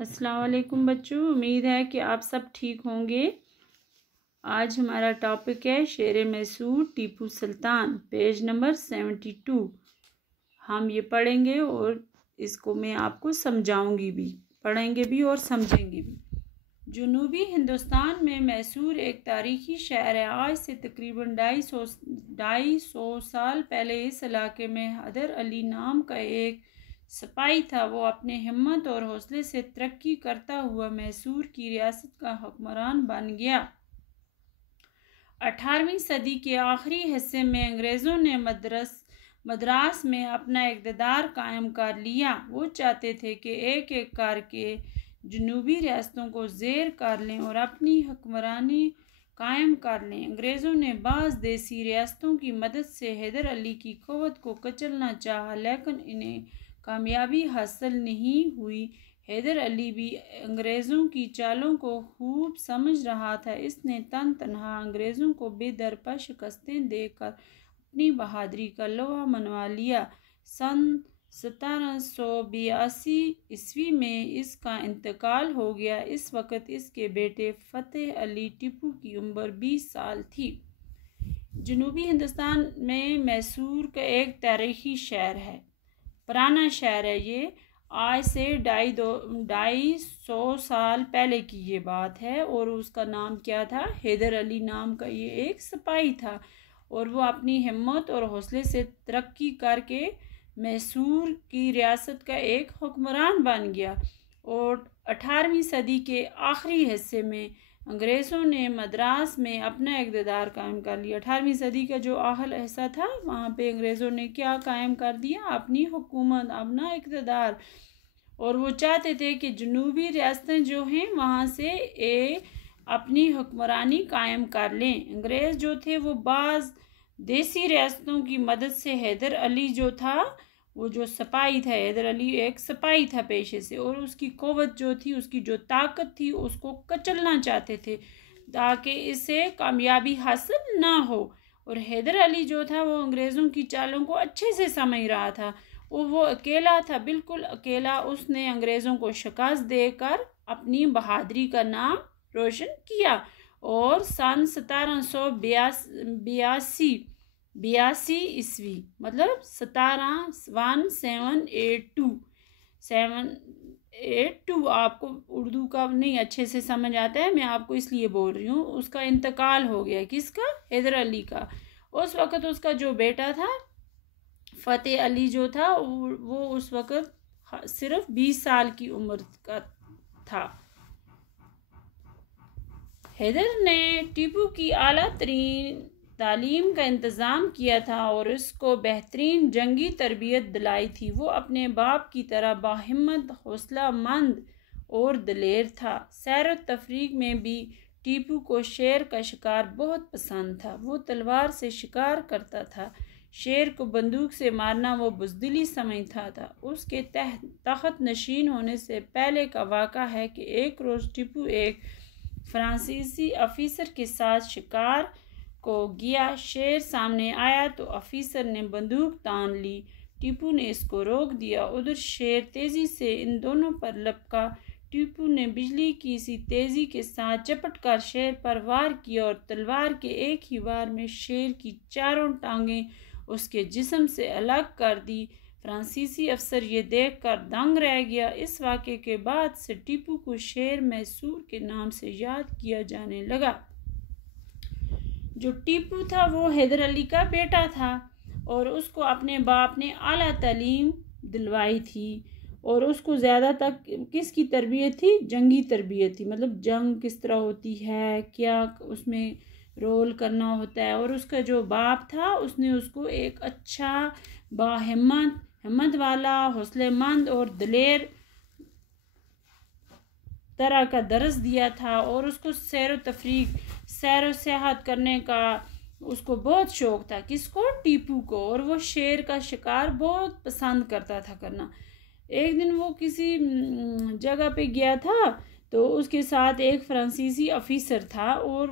अस्सलाम वालेकुम बच्चों, उम्मीद है कि आप सब ठीक होंगे। आज हमारा टॉपिक है शेर मैसूर टीपू सुल्तान, पेज नंबर 72। हम ये पढ़ेंगे और इसको मैं आपको समझाऊंगी भी, पढ़ेंगे भी और समझेंगे भी। जनूबी हिंदुस्तान में मैसूर एक तारीखी शहर है। आज से तकरीबन 250 साल पहले इस इलाके में हैदर अली नाम का एक सिपाही था। वो अपने हिम्मत और हौसले से तरक्की करता हुआ मैसूर की रियासत का हुक्मरान बन गया। 18वीं सदी के आखिरी हिस्से में अंग्रेज़ों ने मद्रास में अपना इक़्तिदार कायम कर लिया। वो चाहते थे कि एक एक करके जनूबी रियासतों को ज़ेर कर लें और अपनी हुक्मरानी कायम कर लें। अंग्रेज़ों ने बाज़ देसी रियासतों की मदद से हैदर अली की क़ुव्वत को कुचलना चाहा, लेकिन इन्हें कामयाबी हासिल नहीं हुई। हैदर अली भी अंग्रेज़ों की चालों को खूब समझ रहा था। इसने तनहा अंग्रेज़ों को बेदरपा शिकस्तें देकर अपनी बहादुरी का लोहा मनवा लिया। सन 1782 ईस्वी में इसका इंतकाल हो गया। इस वक्त इसके बेटे फ़तेह अली टीपू की उम्र 20 साल थी। जनूबी हिंदुस्तान में मैसूर का एक तारीखी शहर है, पुराना शहर है। ये आज से 250 साल पहले की ये बात है। और उसका नाम क्या था? हैदर अली नाम का ये एक सिपाही था और वो अपनी हिम्मत और हौसले से तरक्की करके मैसूर की रियासत का एक हुक्मरान बन गया। और 18वीं सदी के आखिरी हिस्से में अंग्रेज़ों ने मद्रास में अपना इक़्तिदार कायम कर लिया। 18वीं सदी का जो आखिरी हिस्सा था, वहाँ पे अंग्रेज़ों ने क्या कायम कर दिया? अपनी हुकूमत, अपना इक़्तिदार। और वो चाहते थे कि जनूबी रियासतें जो हैं वहाँ से अपनी हुक्मरानी कायम कर लें। अंग्रेज़ जो थे वो बाज़ देसी रियासतों की मदद से हैदर अली जो था, वो जो सिपाही था, हैदर अली एक सिपाही था पेशे से, और उसकी क़ुव्वत जो थी, उसकी जो ताकत थी, उसको कुचलना चाहते थे ताकि इससे कामयाबी हासिल ना हो। और हैदर अली जो था वो अंग्रेज़ों की चालों को अच्छे से समझ रहा था। वो अकेला था, बिल्कुल अकेला। उसने अंग्रेज़ों को शिकस्त देकर अपनी बहादुरी का नाम रोशन किया। और सन 1782 ईस्वी, मतलब 1782 आपको उर्दू का नहीं अच्छे से समझ आता है, मैं आपको इसलिए बोल रही हूँ। उसका इंतकाल हो गया। किसका? हैदर अली का। उस वक़्त उसका जो बेटा था फ़तेह अली जो था, वो उस वक़्त सिर्फ 20 साल की उम्र का था। हैदर ने टीपू की आला तरीन तालीम का इंतज़ाम किया था और इसको बेहतरीन जंगी तरबियत दिलाई थी। वो अपने बाप की तरह बाहिम्मत, हौसलामंद और दिलेर था। सैर व तफरीक में भी टीपू को शेर का शिकार बहुत पसंद था। वो तलवार से शिकार करता था। शेर को बंदूक से मारना वो बुज़दिली समझता था। उसके तख्त नशीन होने से पहले का वाक़ा है कि एक रोज़ टीपू एक फ्रांसीसी अफीसर के साथ शिकार को गया। शेर सामने आया तो अफीसर ने बंदूक तान ली। टीपू ने इसको रोक दिया। उधर शेर तेज़ी से इन दोनों पर लपका। टीपू ने बिजली की सी तेज़ी के साथ चपट कर शेर पर वार किया और तलवार के एक ही वार में शेर की चारों टांगें उसके जिस्म से अलग कर दी। फ्रांसीसी अफसर ये देखकर दंग रह गया। इस वाक़े के बाद से टीपू को शेर मैसूर के नाम से याद किया जाने लगा। जो टीपू था वो हैदर अली का बेटा था और उसको अपने बाप ने आला तालीम दिलवाई थी। और उसको ज़्यादा तक किसकी तरबियत थी? जंगी तरबियत थी, मतलब जंग किस तरह होती है, क्या उसमें रोल करना होता है। और उसका जो बाप था उसने उसको एक अच्छा हिम्मत वाला, हौसलेमंद और दिलेर तरह का दर्स दिया था। और उसको सैर व सियाहत करने का उसको बहुत शौक़ था। किसको? टीपू को। और वो शेर का शिकार बहुत पसंद करता था करना। एक दिन वो किसी जगह पे गया था तो उसके साथ एक फ्रांसीसी अफीसर था और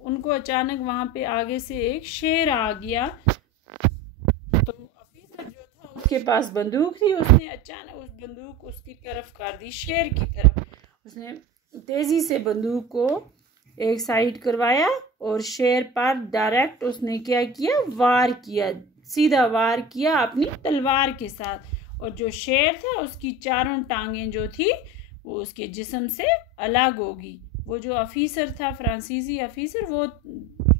उनको अचानक वहाँ पे आगे से एक शेर आ गया। तो अफीसर जो था उसके पास बंदूक थी, उसने अचानक उस बंदूक उसकी तरफ कर दी, शेर की तरफ। उसने तेज़ी से बंदूक को एक साइड करवाया और शेर पर डायरेक्ट उसने क्या किया, वार किया, सीधा वार किया अपनी तलवार के साथ। और जो शेर था उसकी चारों टांगें जो थी वो उसके जिस्म से अलग होगी। वो जो अफीसर था, फ्रांसीसी अफीसर, वो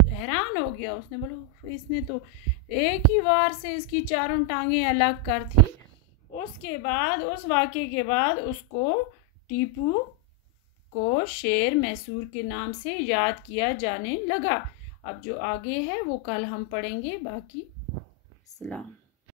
हैरान हो गया। उसने बोला इसने तो एक ही वार से इसकी चारों टांगें अलग कर थी। उसके बाद, उस वाक़े के बाद उसको टीपू को शेर मैसूर के नाम से याद किया जाने लगा। अब जो आगे है वो कल हम पढ़ेंगे। बाकी सलाम।